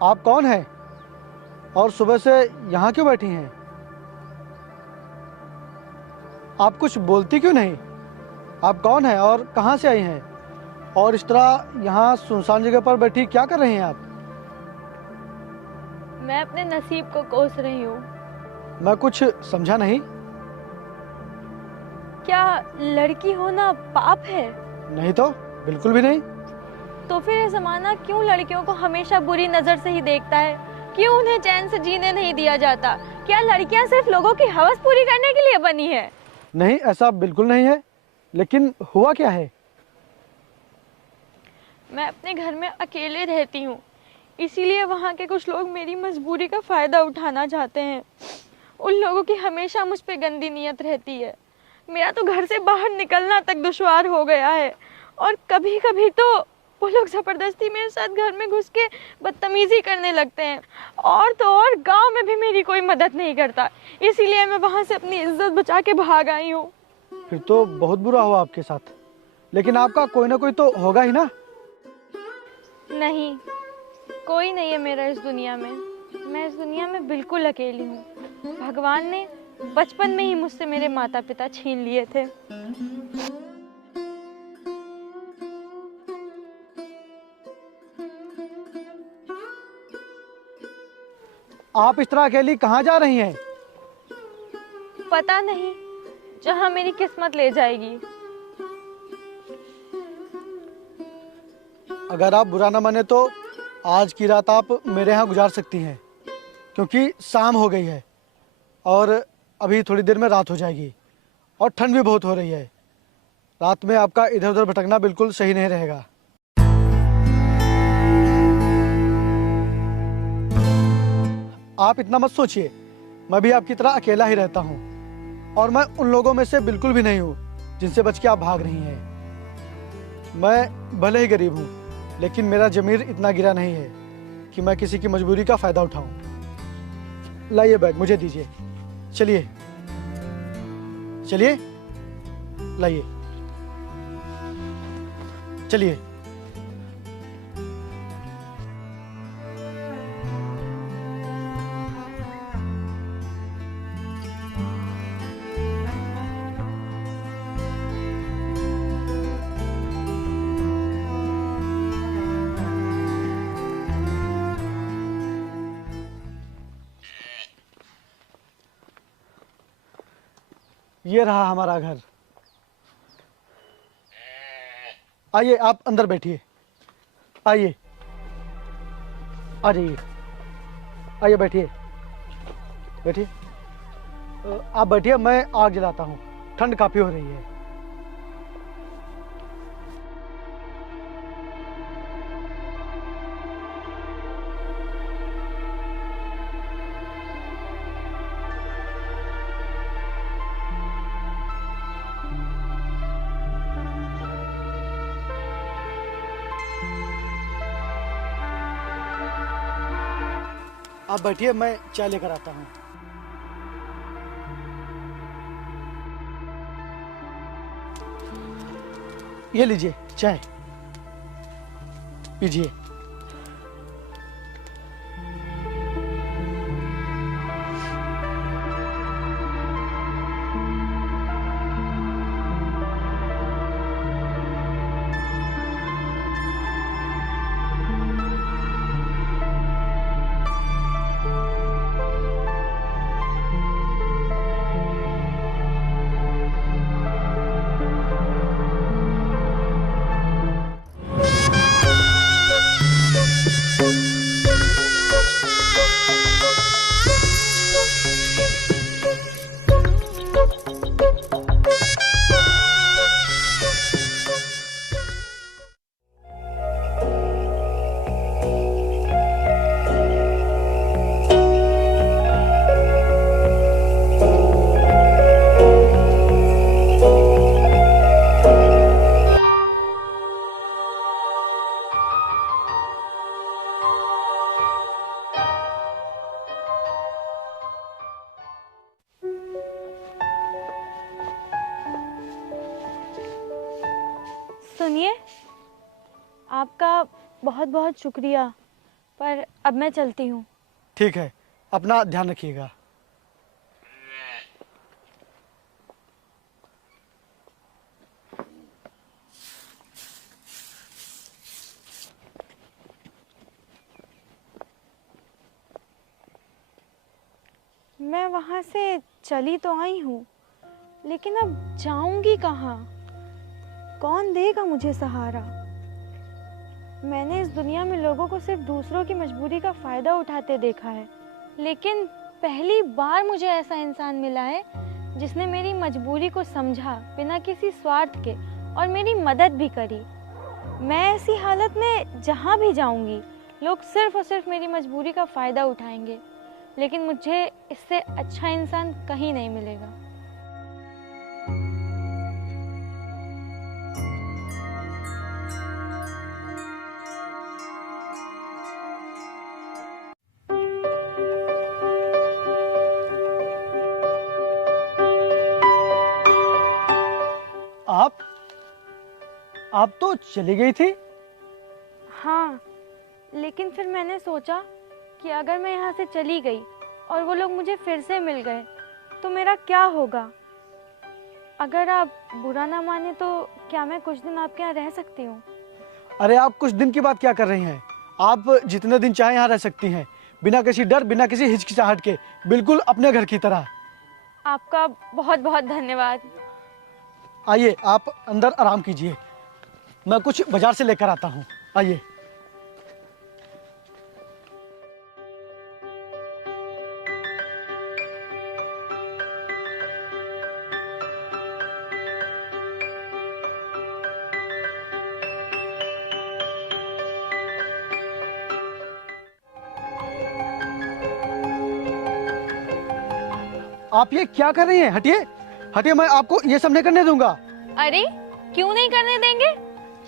आप कौन हैं और सुबह से यहाँ क्यों बैठी हैं? आप कुछ बोलती क्यों नहीं? आप कौन हैं और कहाँ से आई हैं? और इस तरह यहाँ सुनसान जगह पर बैठी क्या कर रही हैं आप? मैं अपने नसीब को कोस रही हूँ। मैं कुछ समझा नहीं। क्या लड़की होना पाप है? नहीं तो, बिल्कुल भी नहीं। तो फिर ये जमाना क्यों लड़कियों को हमेशा बुरी नजर से ही देखता है? क्यों उन्हें चैन से जीने नहीं दिया जाता? क्या लड़कियां सिर्फ लोगों की हवस पूरी करने के लिए बनी है? नहीं, ऐसा बिल्कुल नहीं है। लेकिन हुआ क्या है? मैं अपने घर में अकेले रहती हूँ, इसीलिए वहाँ के कुछ लोग मेरी मजबूरी का फायदा उठाना चाहते हैं। उन लोगों की हमेशा मुझ पे गंदी नीयत रहती है। मेरा तो घर से बाहर निकलना तक दुश्वार हो गया है, और कभी कभी तो वो लोग जबरदस्ती मेरे साथ घर में घुस के बदतमीजी करने लगते हैं। और तो और गांव में भी मेरी कोई मदद नहीं करता, इसीलिए मैं वहां से अपनी इज्जत बचा के भाग आई हूँ। फिर तो बहुत बुरा हुआ आपके साथ। लेकिन आपका कोई ना कोई तो होगा ही ना? नहीं, कोई नहीं है मेरा इस दुनिया में। मैं इस दुनिया में बिल्कुल अकेली हूँ। भगवान ने बचपन में ही मुझसे मेरे माता पिता छीन लिए थे। आप इस तरह अकेली कहाँ जा रही हैं? पता नहीं, जहाँ मेरी किस्मत ले जाएगी। अगर आप बुरा ना माने तो आज की रात आप मेरे यहाँ गुजार सकती हैं, क्योंकि शाम हो गई है और अभी थोड़ी देर में रात हो जाएगी और ठंड भी बहुत हो रही है। रात में आपका इधर उधर भटकना बिल्कुल सही नहीं रहेगा। आप इतना मत सोचिए, मैं भी आपकी तरह अकेला ही रहता हूँ और मैं उन लोगों में से बिल्कुल भी नहीं हूँ जिनसे बच के आप भाग रही हैं। मैं भले ही गरीब हूँ, लेकिन मेरा ज़मीर इतना गिरा नहीं है कि मैं किसी की मजबूरी का फ़ायदा उठाऊं। लाइए बैग मुझे दीजिए। चलिए चलिए, लाइए, चलिए। ये रहा हमारा घर। आइए, आप अंदर बैठिए। आइए, आ जाइए। आइए, बैठिए, बैठिए। आप बैठिए, मैं आग जलाता हूँ। ठंड काफ़ी हो रही है। आप बैठिए, मैं चाय लेकर आता हूँ। ये लीजिए चाय, पीजिए। सुनिए, आपका बहुत बहुत शुक्रिया। पर अब मैं चलती हूँ। ठीक है, अपना ध्यान रखिएगा। मैं वहाँ से चली तो आई हूँ, लेकिन अब जाऊंगी कहाँ? कौन देगा मुझे सहारा? मैंने इस दुनिया में लोगों को सिर्फ दूसरों की मजबूरी का फ़ायदा उठाते देखा है, लेकिन पहली बार मुझे ऐसा इंसान मिला है जिसने मेरी मजबूरी को समझा बिना किसी स्वार्थ के और मेरी मदद भी करी। मैं ऐसी हालत में जहाँ भी जाऊंगी, लोग सिर्फ और सिर्फ मेरी मजबूरी का फ़ायदा उठाएंगे, लेकिन मुझे इससे अच्छा इंसान कहीं नहीं मिलेगा। आप तो चली गई थी। हाँ, लेकिन फिर मैंने सोचा कि अगर मैं यहाँ से चली गई और वो लोग मुझे फिर से मिल गए तो मेरा क्या होगा? अगर आप बुरा ना माने तो क्या मैं कुछ दिन आपके यहाँ रह सकती हूँ? अरे आप कुछ दिन की बात क्या कर रही हैं? आप जितने दिन चाहे यहाँ रह सकती हैं, बिना किसी डर, बिना किसी हिचकिचाहट के, बिल्कुल अपने घर की तरह। आपका बहुत बहुत धन्यवाद। आइए, आप अंदर आराम कीजिए, मैं कुछ बाजार से लेकर आता हूँ। आइए। आप ये क्या कर रही हैं? हटिए, हटिए, मैं आपको ये सब नहीं करने दूंगा। अरे क्यों नहीं करने देंगे?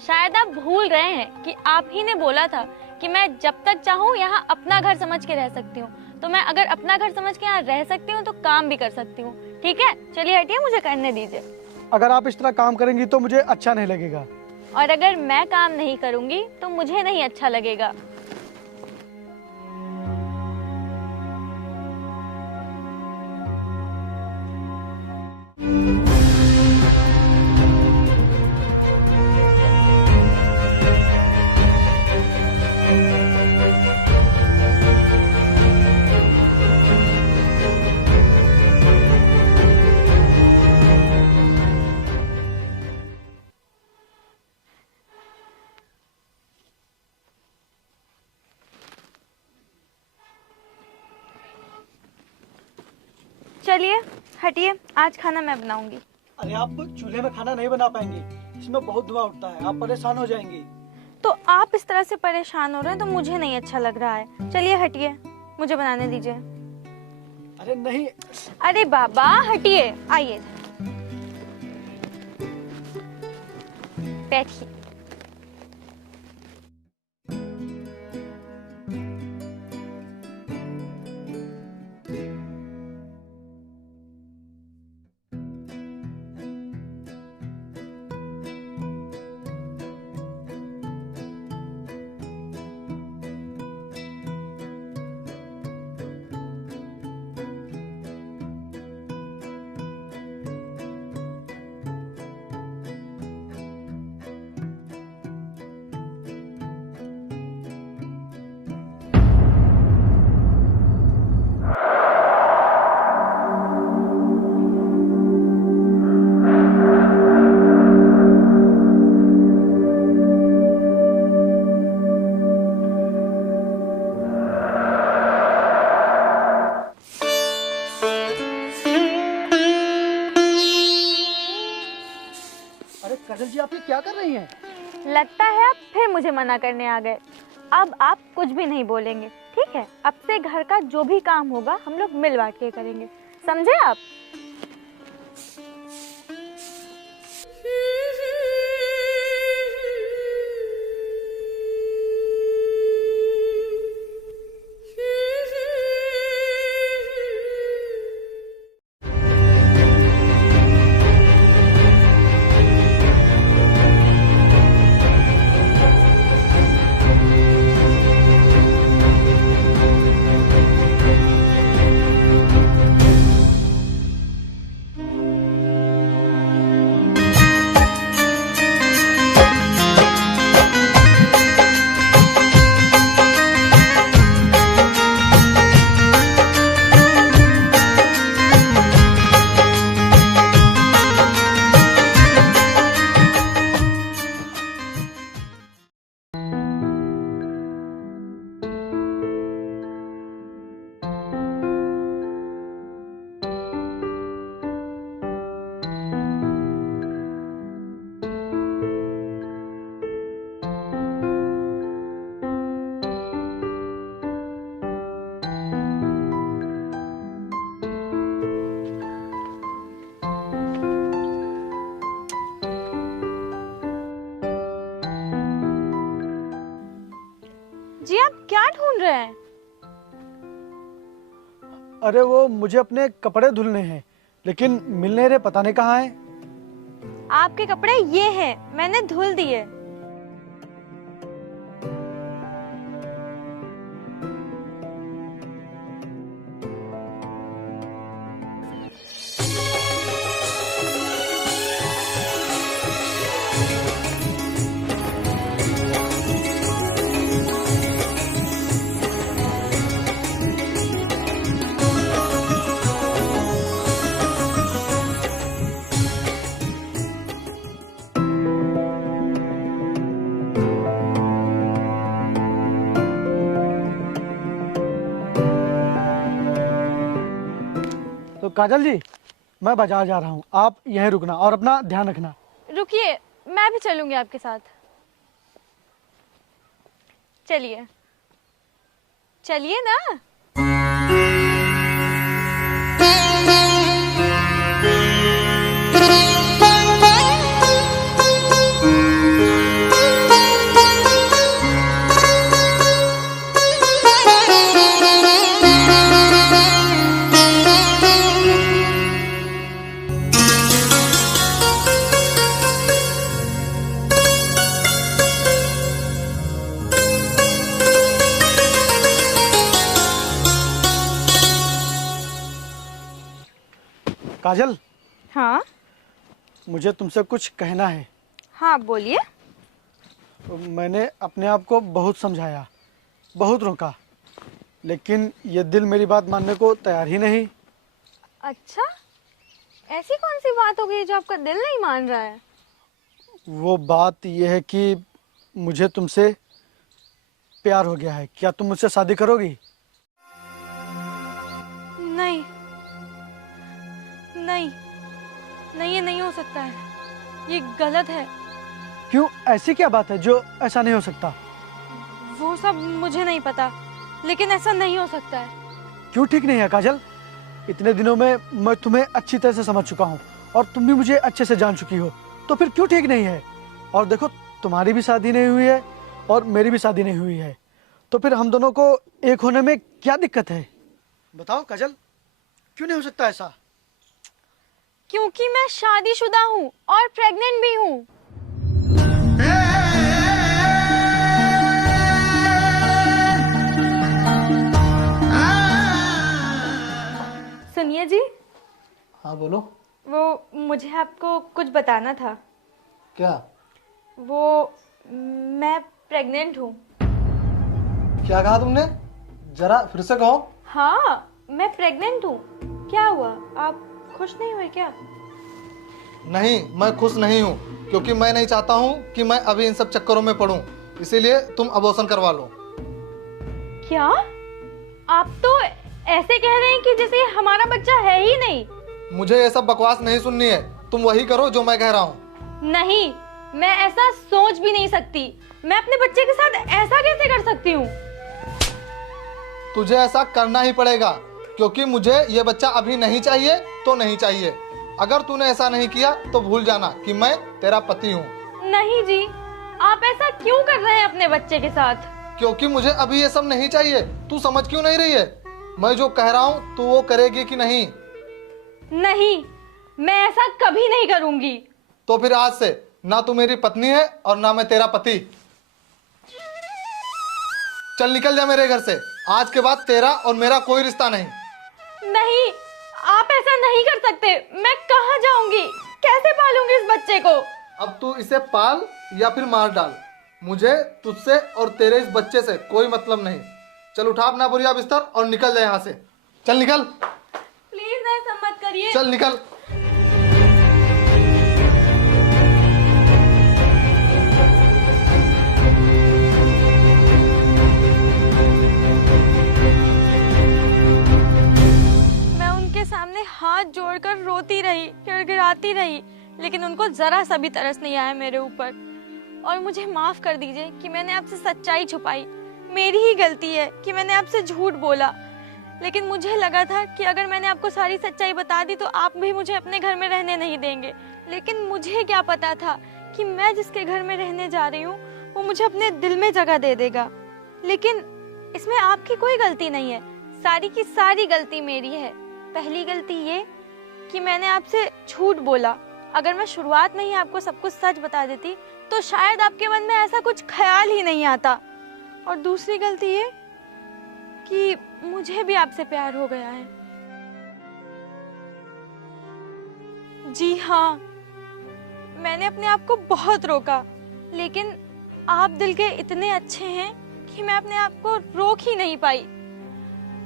शायद आप भूल रहे हैं कि आप ही ने बोला था कि मैं जब तक चाहूँ यहाँ अपना घर समझ के रह सकती हूँ। तो मैं अगर अपना घर समझ के यहाँ रह सकती हूँ तो काम भी कर सकती हूँ। ठीक है, चलिए हटिए, मुझे करने दीजिए। अगर आप इस तरह काम करेंगी तो मुझे अच्छा नहीं लगेगा। और अगर मैं काम नहीं करूँगी तो मुझे नहीं अच्छा लगेगा। चलिए हटिए, आज खाना मैं बनाऊंगी। अरे आप चूल्हे में खाना नहीं बना पाएंगी, इसमें बहुत धुआं उठता है, आप परेशान हो जाएंगी। तो आप इस तरह से परेशान हो रहे हैं तो मुझे नहीं अच्छा लग रहा है। चलिए हटिए, मुझे बनाने दीजिए। अरे नहीं। अरे बाबा हटिए, आइए बैठिए। काजल जी, आप ये क्या कर रही हैं? लगता है आप फिर मुझे मना करने आ गए। अब आप कुछ भी नहीं बोलेंगे, ठीक है? अब से घर का जो भी काम होगा हम लोग मिल बांट के करेंगे, समझे आप? रहे हैं? अरे वो मुझे अपने कपड़े धुलने हैं, लेकिन मिल नहीं रहे, पता नहीं कहाँ हैं। आपके कपड़े ये हैं, मैंने धुल दिए। तो काजल जी, मैं बाजार जा रहा हूँ, आप यहीं रुकना और अपना ध्यान रखना। रुकिए, मैं भी चलूंगी आपके साथ। चलिए चलिए ना। काजल, हाँ मुझे तुमसे कुछ कहना है। हाँ बोलिए। मैंने अपने आप को बहुत समझाया, बहुत रोका, लेकिन ये दिल मेरी बात मानने को तैयार ही नहीं। अच्छा, ऐसी कौन सी बात हो गई जो आपका दिल नहीं मान रहा है? वो बात यह है कि मुझे तुमसे प्यार हो गया है। क्या तुम मुझसे शादी करोगी? नहीं नहीं नहीं, ये नहीं हो सकता है, ये गलत है। क्यों, ऐसी क्या बात है जो ऐसा नहीं हो सकता? वो सब मुझे नहीं पता, लेकिन ऐसा नहीं हो सकता है। क्यों ठीक नहीं है काजल? इतने दिनों में मैं तुम्हें अच्छी तरह से समझ चुका हूँ और तुम भी मुझे अच्छे से जान चुकी हो, तो फिर क्यों ठीक नहीं है? और देखो, तुम्हारी भी शादी नहीं हुई है और मेरी भी शादी नहीं हुई है, तो फिर हम दोनों को एक होने में क्या दिक्कत है? बताओ काजल, क्यों नहीं हो सकता ऐसा? क्योंकि मैं शादीशुदा हूँ और प्रेग्नेंट भी हूँ। सुनिए जी। हाँ बोलो। वो मुझे आपको कुछ बताना था। क्या? वो मैं प्रेग्नेंट हूँ। क्या कहा तुमने? जरा फिर से कहो। हाँ, मैं प्रेग्नेंट हूँ। क्या हुआ, आप खुश नहीं हुए क्या? नहीं, मैं खुश नहीं हूँ, क्योंकि मैं नहीं चाहता हूँ कि मैं अभी इन सब चक्करों में पड़ूं। इसीलिए तुम अबॉर्शन करवा लो। क्या? आप तो ऐसे कह रहे हैं कि जैसे ये हमारा बच्चा है ही नहीं। मुझे ये सब बकवास नहीं सुननी है, तुम वही करो जो मैं कह रहा हूँ। नहीं, मैं ऐसा सोच भी नहीं सकती। मैं अपने बच्चे के साथ ऐसा कैसे कर सकती हूँ? तुझे ऐसा करना ही पड़ेगा, क्योंकि मुझे ये बच्चा अभी नहीं चाहिए तो नहीं चाहिए। अगर तूने ऐसा नहीं किया तो भूल जाना कि मैं तेरा पति हूँ। नहीं जी, आप ऐसा क्यों कर रहे हैं अपने बच्चे के साथ? क्योंकि मुझे अभी ये सब नहीं चाहिए। तू समझ क्यों नहीं रही है? मैं जो कह रहा हूँ तू वो करेगी कि नहीं? नहीं, मैं ऐसा कभी नहीं करूंगी। तो फिर आज से ना तू मेरी पत्नी है और ना मैं तेरा पति। चल निकल जा मेरे घर से। आज के बाद तेरा और मेरा कोई रिश्ता नहीं। नहीं, आप ऐसा नहीं कर सकते। मैं कहाँ जाऊंगी, कैसे पालूंगी इस बच्चे को? अब तू इसे पाल या फिर मार डाल, मुझे तुझसे और तेरे इस बच्चे से कोई मतलब नहीं। चल उठा अपना बोरिया बिस्तर और निकल जा यहाँ से। चल निकल। प्लीज ऐसा मत करिए। चल निकल। मैं उनके सामने हाथ जोड़कर रोती रही, गिड़गिड़ाती रही, लेकिन उनको जरा सा भी तरस नहीं आया मेरे ऊपर। और मुझे माफ कर दीजिए कि मैंने आपसे सच्चाई छुपाई। मेरी ही गलती है कि मैंने आपसे झूठ बोला, लेकिन मुझे लगा था कि अगर मैंने आपको सारी सच्चाई बता दी तो आप भी मुझे अपने घर में रहने नहीं देंगे। लेकिन मुझे क्या पता था कि मैं जिसके घर में रहने जा रही हूँ वो मुझे अपने दिल में जगह दे देगा। लेकिन इसमें आपकी कोई गलती नहीं है, सारी की सारी गलती मेरी है। पहली गलती ये कि मैंने आपसे झूठ बोला। अगर मैं शुरुआत में ही आपको सब कुछ सच बता देती तो शायद आपके मन में ऐसा कुछ ख्याल ही नहीं आता। और दूसरी गलती ये कि मुझे भी आपसे प्यार हो गया है। जी हाँ, मैंने अपने आप को बहुत रोका, लेकिन आप दिल के इतने अच्छे हैं कि मैं अपने आप को रोक ही नहीं पाई।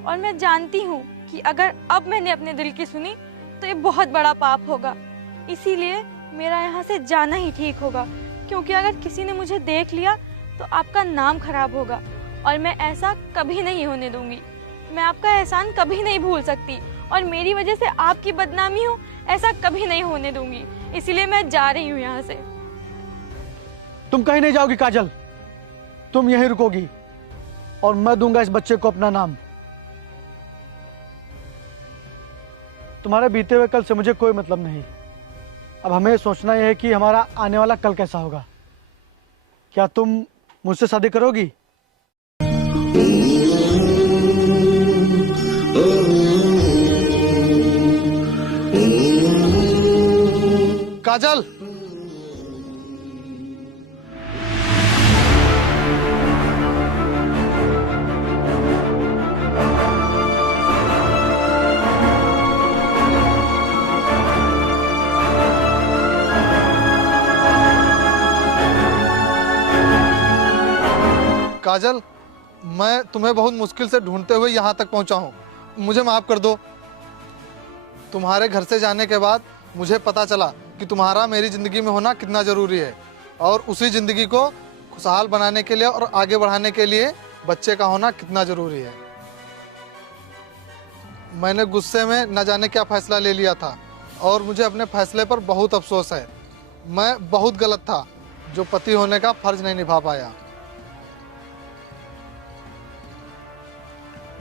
और मैं जानती हूँ कि अगर अब मैंने अपने दिल की सुनी तो ये बहुत बड़ा पाप होगा। इसीलिए मेरा यहाँ से जाना ही ठीक होगा, क्योंकि अगर किसी ने मुझे देख लिया तो आपका नाम खराब होगा और मैं ऐसा कभी नहीं होने दूंगी। मैं आपका एहसान कभी नहीं भूल सकती और मेरी वजह से आपकी बदनामी हो ऐसा कभी नहीं होने दूंगी। इसीलिए मैं जा रही हूँ यहाँ से। तुम कहीं नहीं जाओगी काजल, तुम यहीं रुकोगी और मैं दूंगा इस बच्चे को अपना नाम। तुम्हारे बीते हुए कल से मुझे कोई मतलब नहीं। अब हमें सोचना यह है कि हमारा आने वाला कल कैसा होगा। क्या तुम मुझसे शादी करोगी? काजल, काजल, मैं तुम्हें बहुत मुश्किल से ढूंढते हुए यहाँ तक पहुँचा हूँ। मुझे माफ़ कर दो। तुम्हारे घर से जाने के बाद मुझे पता चला कि तुम्हारा मेरी ज़िंदगी में होना कितना ज़रूरी है और उसी ज़िंदगी को खुशहाल बनाने के लिए और आगे बढ़ाने के लिए बच्चे का होना कितना ज़रूरी है। मैंने गुस्से में न जाने क्या फ़ैसला ले लिया था और मुझे अपने फ़ैसले पर बहुत अफसोस है। मैं बहुत गलत था जो पति होने का फ़र्ज़ नहीं निभा पाया।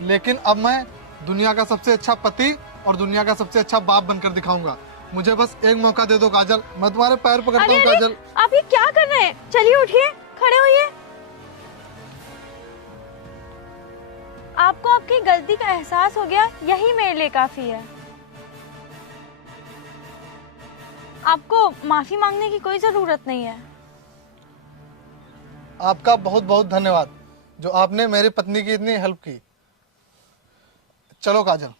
लेकिन अब मैं दुनिया का सबसे अच्छा पति और दुनिया का सबसे अच्छा बाप बनकर दिखाऊंगा। मुझे बस एक मौका दे दो काजल, मैं तुम्हारे पैर पकड़ता हूँ। काजल, आप ये क्या कर रहे हैं? चलिए उठिए, खड़े होइए। आपको आपकी गलती का एहसास हो गया, यही मेरे लिए काफी है। आपको माफी मांगने की कोई जरूरत नहीं है। आपका बहुत बहुत धन्यवाद जो आपने मेरी पत्नी की इतनी हेल्प की। चलो काजल।